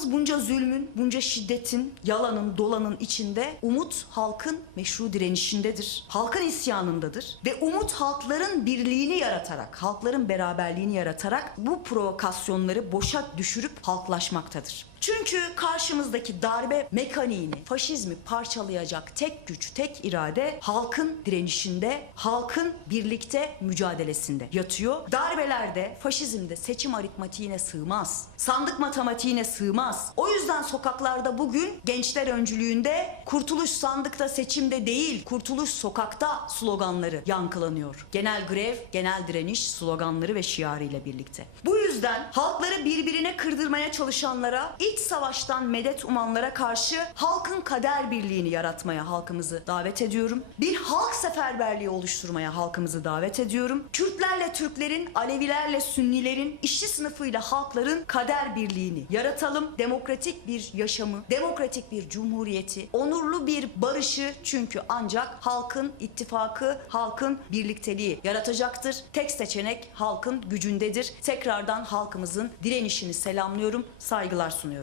Halkımız bunca zulmün, bunca şiddetin, yalanın, dolanın içinde umut halkın meşru direnişindedir. Halkın isyanındadır. Ve umut halkların birliğini yaratarak, halkların beraberliğini yaratarak bu provokasyonları boşa düşürüp halklaşmaktadır. Çünkü karşımızdaki darbe mekaniğini, faşizmi parçalayacak tek güç, tek irade halkın direnişinde, halkın birlikte mücadelesinde yatıyor. Darbelerde, faşizmde seçim aritmatiğine sığmaz. Sandık matematiğine sığmaz. O yüzden sokaklarda bugün gençler öncülüğünde kurtuluş sandıkta seçimde değil, kurtuluş sokakta sloganları yankılanıyor. Genel grev, genel direniş sloganları ve şiarıyla birlikte. Bu yüzden halkları birbirine kırdırmaya çalışanlara, iç savaştan medet umanlara karşı halkın kader birliğini yaratmaya halkımızı davet ediyorum. Bir halk seferberliği oluşturmaya halkımızı davet ediyorum. Kürtlerle Türklerin, Alevilerle Sünnilerin, işçi sınıfıyla halkların kader birliğini yaratalım. Demokratik bir yaşamı, demokratik bir cumhuriyeti, onurlu bir barışı çünkü ancak halkın ittifakı, halkın birlikteliği yaratacaktır. Tek seçenek halkın gücündedir. Tekrardan halkımızın direnişini selamlıyorum, saygılar sunuyorum.